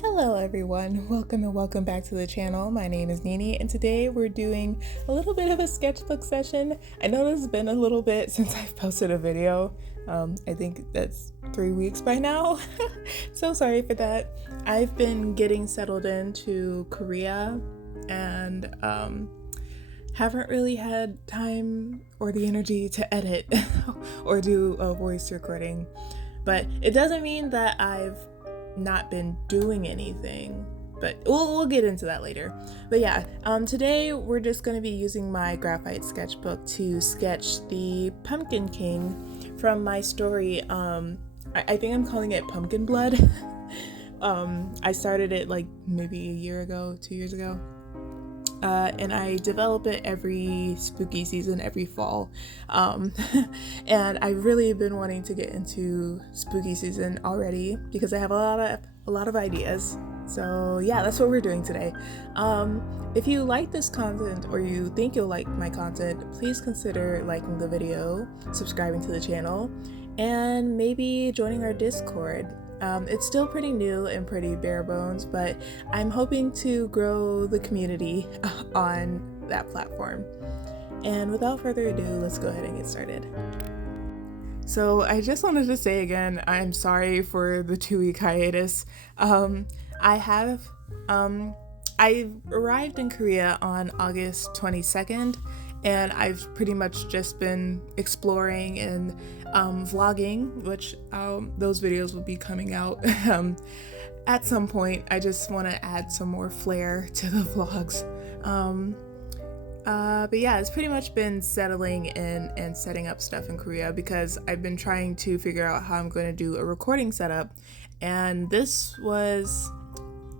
Hello everyone, welcome and welcome back to the channel. My name is Nini and today we're doing a little bit of a sketchbook session. I know it's been a little bit since I've posted a video. I think that's 3 weeks by now. So sorry for that. I've been getting settled into Korea and haven't really had time or the energy to edit or do a voice recording. But it doesn't mean that I've not been doing anything, but we'll get into that later. But yeah, today we're just going to be using my graphite sketchbook to sketch the Pumpkin King from my story. I think I'm calling it Pumpkin Blood. I started it like maybe a year ago, 2 years ago. And I develop it every spooky season, every fall. And I've really been wanting to get into spooky season already because I have a lot of ideas. So yeah, that's what we're doing today. If you like this content or you think you'll like my content, please consider liking the video, subscribing to the channel, and maybe joining our Discord. It's still pretty new and pretty bare bones, but I'm hoping to grow the community on that platform. And without further ado, let's go ahead and get started. So I just wanted to say again, I'm sorry for the 2-week hiatus. I arrived in Korea on August 22nd, and I've pretty much just been exploring and vlogging, which those videos will be coming out at some point. I just want to add some more flair to the vlogs. But yeah, it's pretty much been settling in and setting up stuff in Korea because I've been trying to figure out how I'm going to do a recording setup, and this was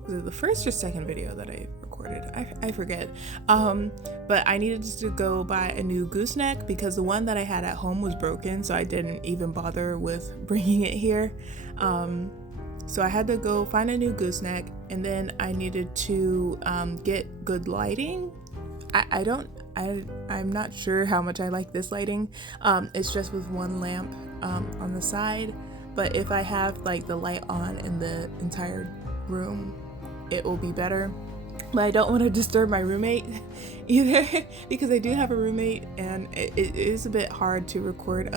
it the first or second video that I recorded? I forget. But I needed to go buy a new gooseneck because the one that I had at home was broken, so I didn't even bother with bringing it here. So I had to go find a new gooseneck, and then I needed to get good lighting. I'm not sure how much I like this lighting. It's just with one lamp on the side, but if I have like the light on in the entire room, it will be better. But I don't want to disturb my roommate either because I do have a roommate, and it is a bit hard to record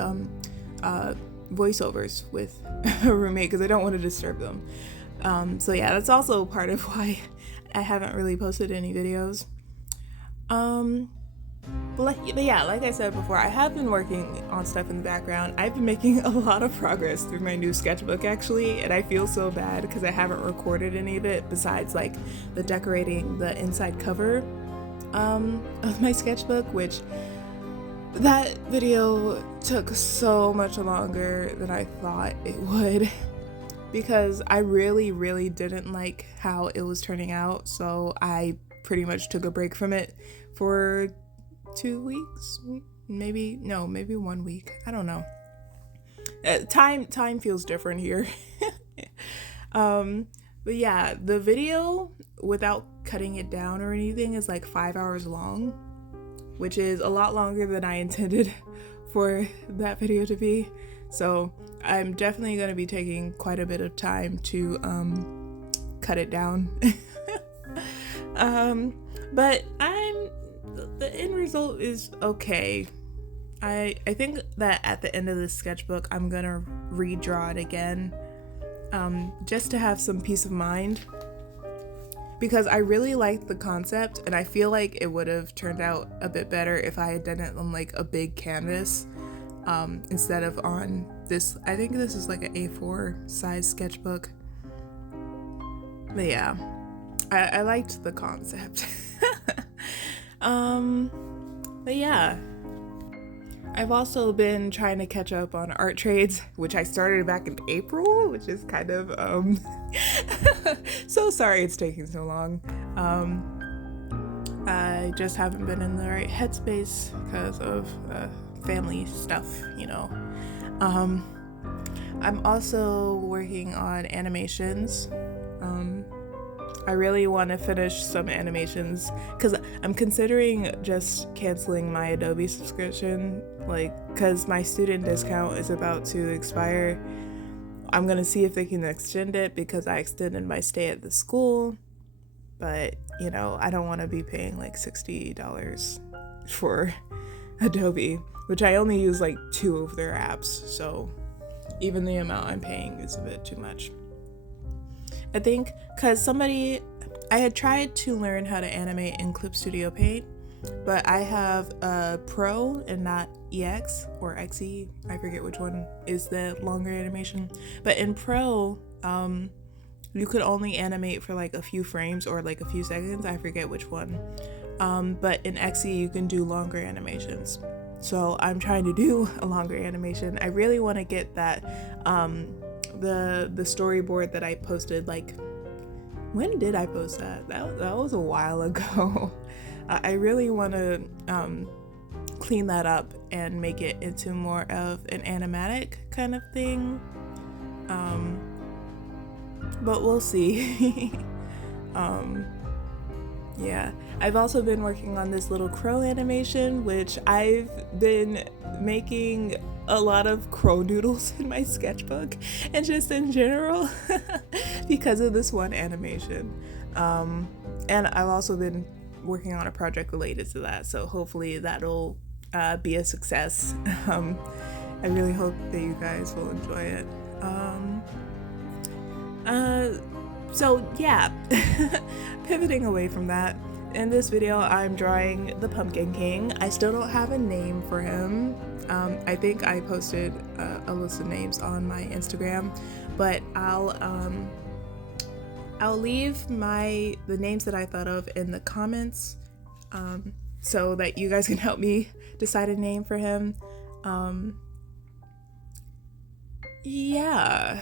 voiceovers with a roommate because I don't want to disturb them. So yeah, that's also part of why I haven't really posted any videos. But yeah, like I said before, I have been working on stuff in the background. I've been making a lot of progress through my new sketchbook actually, and I feel so bad because I haven't recorded any of it besides like the decorating the inside cover of my sketchbook, which that video took so much longer than I thought it would because I really didn't like how it was turning out, so I pretty much took a break from it for 2 weeks, maybe 1 week. I don't know. Time feels different here. But yeah, the video without cutting it down or anything is like 5 hours long, which is a lot longer than I intended for that video to be. So I'm definitely going to be taking quite a bit of time to cut it down. But the end result is okay. I think that at the end of this sketchbook, I'm gonna redraw it again, just to have some peace of mind, because I really liked the concept, and I feel like it would have turned out a bit better if I had done it on like a big canvas, instead of on this. I think this is like an A4 size sketchbook. But yeah, I liked the concept. But yeah, I've also been trying to catch up on art trades, which I started back in April, which is kind of so sorry it's taking so long. I just haven't been in the right headspace because of family stuff, you know. I'm also working on animations. I really want to finish some animations because I'm considering just canceling my Adobe subscription, like, because my student discount is about to expire. I'm gonna see if they can extend it because I extended my stay at the school, but you know, I don't want to be paying like $60 for Adobe, which I only use like 2 of their apps, so even the amount I'm paying is a bit too much. I think because I had tried to learn how to animate in Clip Studio Paint, but I have a Pro and not EX or XE. I forget which one is the longer animation. But in Pro, you could only animate for like a few frames or like a few seconds. I forget which one. But in XE, you can do longer animations. So I'm trying to do a longer animation. I really want to get that, the storyboard that I posted, like, when did I post that? That was a while ago. I really want to clean that up and make it into more of an animatic kind of thing. But we'll see. Yeah, I've also been working on this little crow animation, which I've been making a lot of crow doodles in my sketchbook and just in general because of this one animation. And I've also been working on a project related to that, so hopefully that'll be a success. I really hope that you guys will enjoy it. So yeah, pivoting away from that, in this video I'm drawing the Pumpkin King. I still don't have a name for him. I think I posted a list of names on my Instagram, but I'll leave the names that I thought of in the comments, so that you guys can help me decide a name for him. Yeah.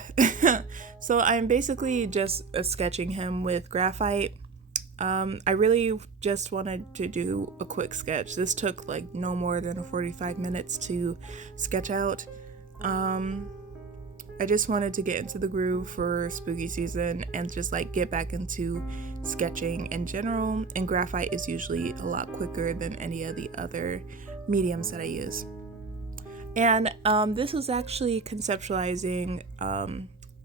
So I'm basically just sketching him with graphite. I really just wanted to do a quick sketch. This took like no more than 45 minutes to sketch out. I just wanted to get into the groove for spooky season and just like get back into sketching in general, and graphite is usually a lot quicker than any of the other mediums that I use. And this was actually conceptualizing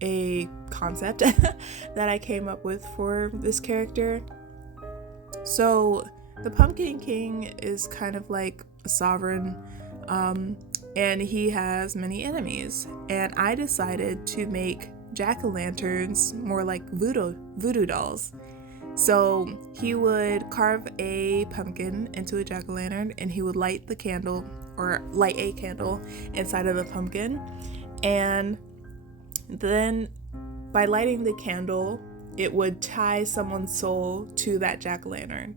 a concept that I came up with for this character. So the Pumpkin King is kind of like a sovereign, and he has many enemies, and I decided to make jack-o'-lanterns more like voodoo dolls. So he would carve a pumpkin into a jack-o'-lantern, and he would light a candle inside of the pumpkin, and then by lighting the candle it would tie someone's soul to that jack-o'-lantern,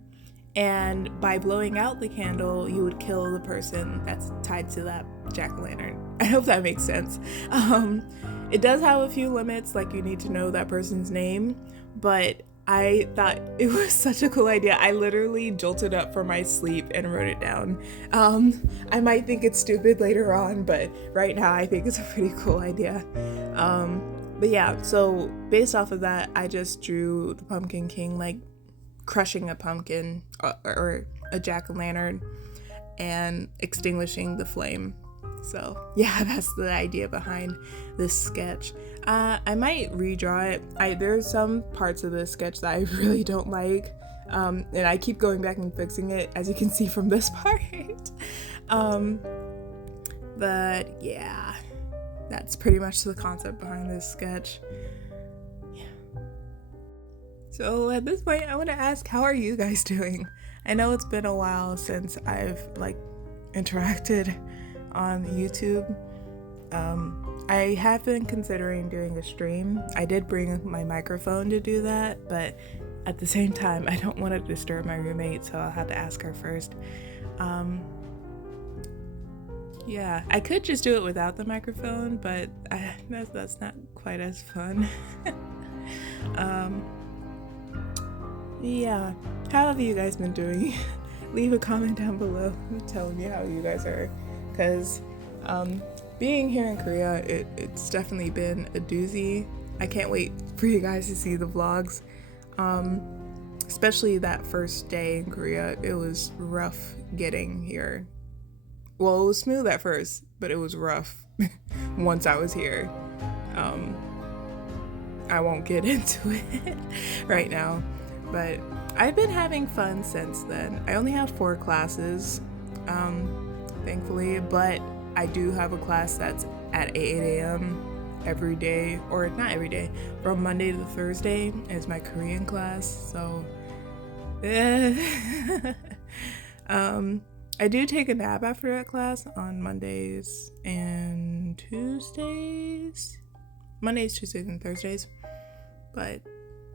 and by blowing out the candle you would kill the person that's tied to that jack-o'-lantern. I hope that makes sense. It does have a few limits, like you need to know that person's name, but I thought it was such a cool idea. I literally jolted up from my sleep and wrote it down. I might think it's stupid later on, but right now I think it's a pretty cool idea. But yeah, so based off of that, I just drew the Pumpkin King like crushing a pumpkin or a jack-o'-lantern and extinguishing the flame. So yeah, that's the idea behind this sketch. I might redraw it. There's some parts of this sketch that I really don't like, and I keep going back and fixing it, as you can see from this part. But yeah, that's pretty much the concept behind this sketch. Yeah. So at this point, I want to ask, how are you guys doing? I know it's been a while since I've like interacted on YouTube. I have been considering doing a stream. I did bring my microphone to do that, but at the same time I don't want to disturb my roommate, so I'll have to ask her first. Yeah, I could just do it without the microphone, but that's not quite as fun. Yeah, how have you guys been doing? Leave a comment down below telling me how you guys are, because being here in Korea, it's definitely been a doozy. I can't wait for you guys to see the vlogs, especially that first day in Korea. It was rough getting here. Well, it was smooth at first, but it was rough once I was here. I won't get into it right now. But I've been having fun since then. I only have 4 classes, thankfully, but I do have a class that's at 8 a.m. every day, or not every day, from Monday to Thursday is my Korean class. So I do take a nap after that class on Mondays and Tuesdays. Mondays, Tuesdays, and Thursdays. But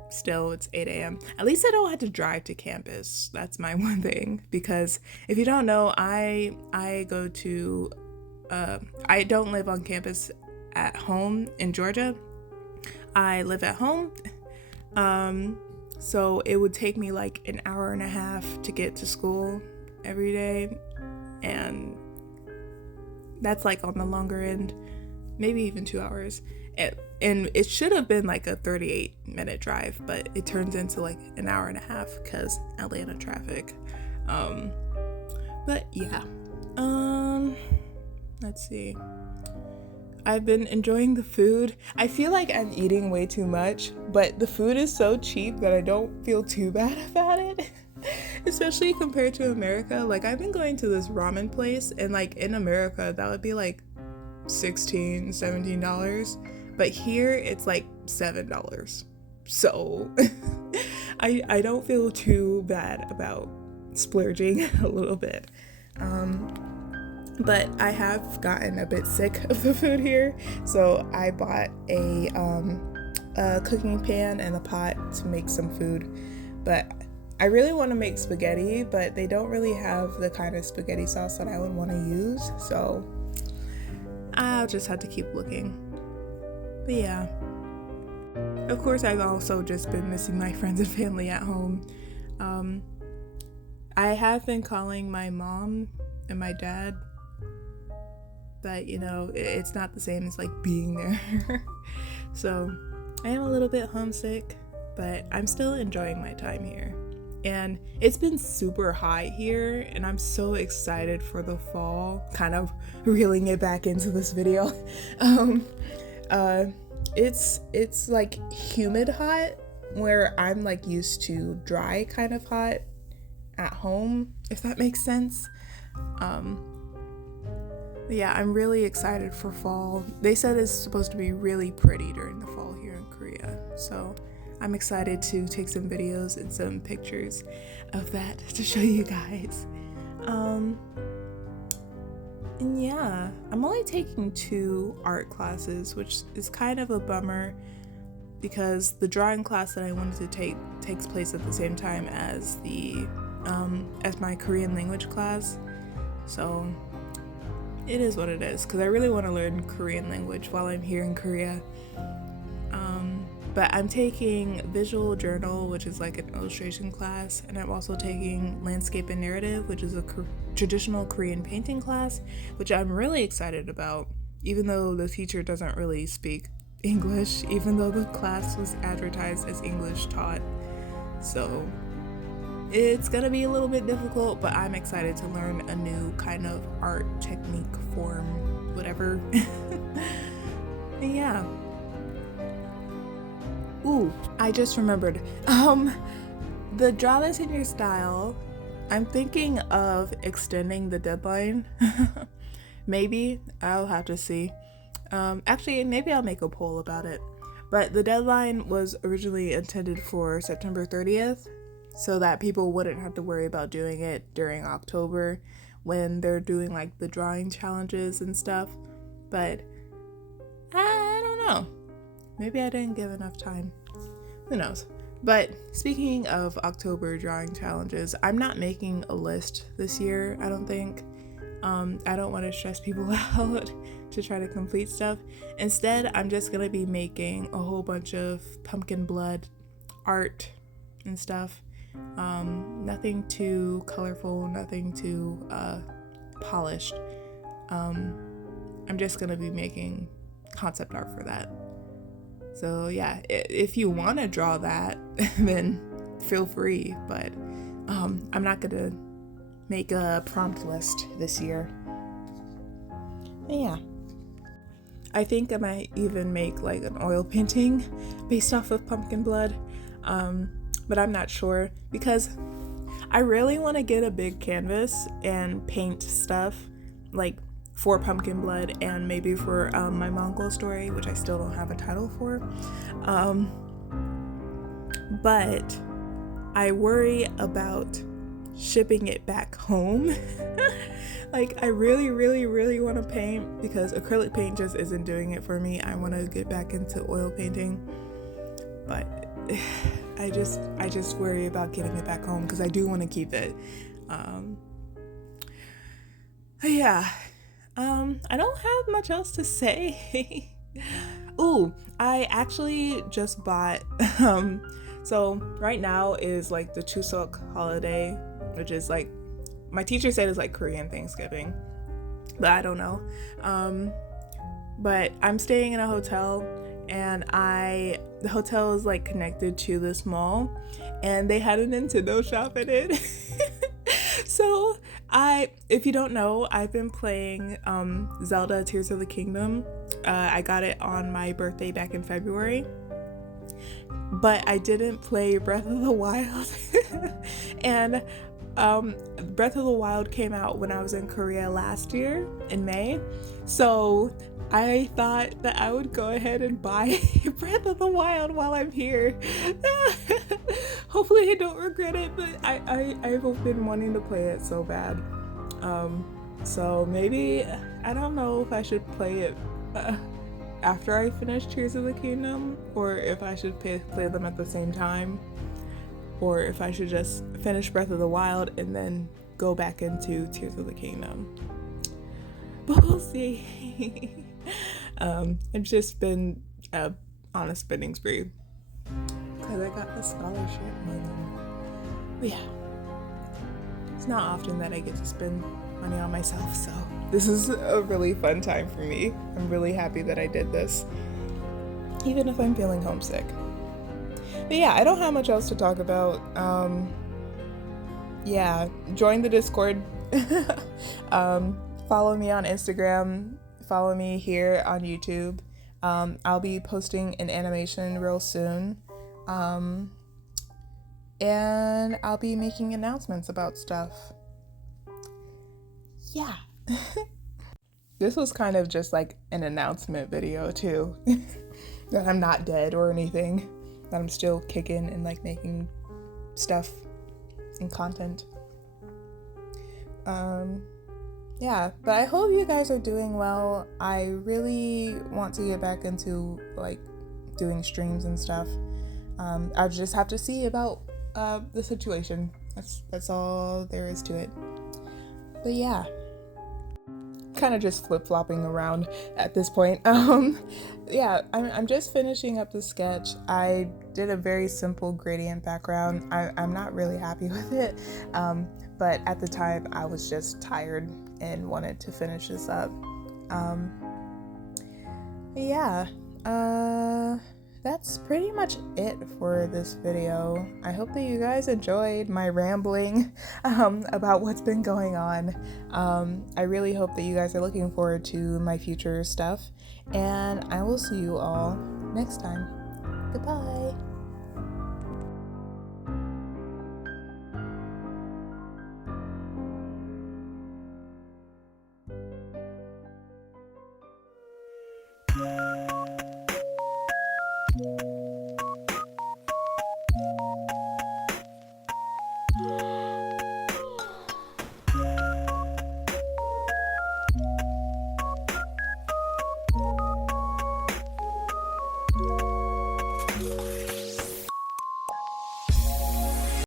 still, it's 8 a.m. At least I don't have to drive to campus. That's my one thing. Because if you don't know, I go to, I don't live on campus at home in Georgia. I live at home. So it would take me like an hour and a half to get to school every day. And that's like on the longer end, maybe even 2 hours. And it should have been like a 38-minute drive, but it turns into like an hour and a half because Atlanta traffic. But yeah. Let's see. I've been enjoying the food. I feel like I'm eating way too much, but the food is so cheap that I don't feel too bad about it. Especially compared to America. Like, I've been going to this ramen place, and like in America that would be like $16-17, but here it's like $7. So I don't feel too bad about splurging a little bit. But I have gotten a bit sick of the food here, so I bought a cooking pan and a pot to make some food. But I really want to make spaghetti, but they don't really have the kind of spaghetti sauce that I would want to use, so I'll just have to keep looking. But yeah. Of course, I've also just been missing my friends and family at home. I have been calling my mom and my dad, but you know, it's not the same as like being there. So I am a little bit homesick, but I'm still enjoying my time here. And it's been super hot here, and I'm so excited for the fall, kind of reeling it back into this video. It's like humid hot, where I'm like used to dry kind of hot at home, if that makes sense. Yeah, I'm really excited for fall. They said it's supposed to be really pretty during the fall here in Korea, so I'm excited to take some videos and some pictures of that to show you guys. And yeah, I'm only taking 2 art classes, which is kind of a bummer because the drawing class that I wanted to take takes place at the same time as as my Korean language class. So it is what it is, because I really want to learn Korean language while I'm here in Korea. But I'm taking visual journal, which is like an illustration class, and I'm also taking landscape and narrative, which is a traditional Korean painting class, which I'm really excited about, even though the teacher doesn't really speak English, even though the class was advertised as English taught. So it's gonna be a little bit difficult, but I'm excited to learn a new kind of art technique, form, whatever. Yeah. Ooh, I just remembered. The Draw This in Your Style, I'm thinking of extending the deadline. Maybe. I'll have to see. Actually, maybe I'll make a poll about it. But the deadline was originally intended for September 30th, so that people wouldn't have to worry about doing it during October when they're doing like the drawing challenges and stuff. But I don't know. Maybe I didn't give enough time. Who knows? But speaking of October drawing challenges, I'm not making a list this year, I don't think. I don't want to stress people out to try to complete stuff. Instead, I'm just going to be making a whole bunch of pumpkin blood art and stuff. Nothing too colorful, nothing too polished. I'm just going to be making concept art for that. So yeah, if you want to draw that, then feel free, but I'm not gonna make a prompt list this year. And yeah. I think I might even make like an oil painting based off of pumpkin blood, but I'm not sure because I really want to get a big canvas and paint stuff like for pumpkin blood and maybe for my Mongol story, which I still don't have a title for. But I worry about shipping it back home. Like, I really, really, really want to paint because acrylic paint just isn't doing it for me. I want to get back into oil painting, but I just worry about getting it back home because I do want to keep it. Yeah. I don't have much else to say. Ooh, I actually just bought, so right now is like the Chuseok holiday, which is like, my teacher said it's like Korean Thanksgiving, but I don't know. But I'm staying in a hotel, and the hotel is like connected to this mall, and they had a Nintendo shop in it. So if you don't know, I've been playing Zelda Tears of the Kingdom. I got it on my birthday back in February, but I didn't play Breath of the Wild. And Breath of the Wild came out when I was in Korea last year in May, so I thought that I would go ahead and buy Breath of the Wild while I'm here. Hopefully I don't regret it, but I've been wanting to play it so bad. So maybe, I don't know if I should play it after I finish Tears of the Kingdom, or if I should play them at the same time, or if I should just finish Breath of the Wild and then go back into Tears of the Kingdom. But we'll see. I've just been on a spending spree because I got a scholarship money. But yeah, it's not often that I get to spend money on myself, so this is a really fun time for me. I'm really happy that I did this, even if I'm feeling homesick. But yeah, I don't have much else to talk about. Yeah, join the Discord. Follow me on Instagram. Follow me here on YouTube. I'll be posting an animation real soon. And I'll be making announcements about stuff. Yeah. This was kind of just like an announcement video too. That I'm not dead or anything. That I'm still kicking and like making stuff and content. Yeah, but I hope you guys are doing well. I really want to get back into like doing streams and stuff. I just have to see about the situation. That's all there is to it. But yeah, kind of just flip-flopping around at this point. Yeah, I'm just finishing up the sketch. I did a very simple gradient background. I'm not really happy with it, but at the time I was just tired and wanted to finish this up. Yeah, that's pretty much it for this video. I hope that you guys enjoyed my rambling about what's been going on. I really hope that you guys are looking forward to my future stuff, and I will see you all next time. Goodbye.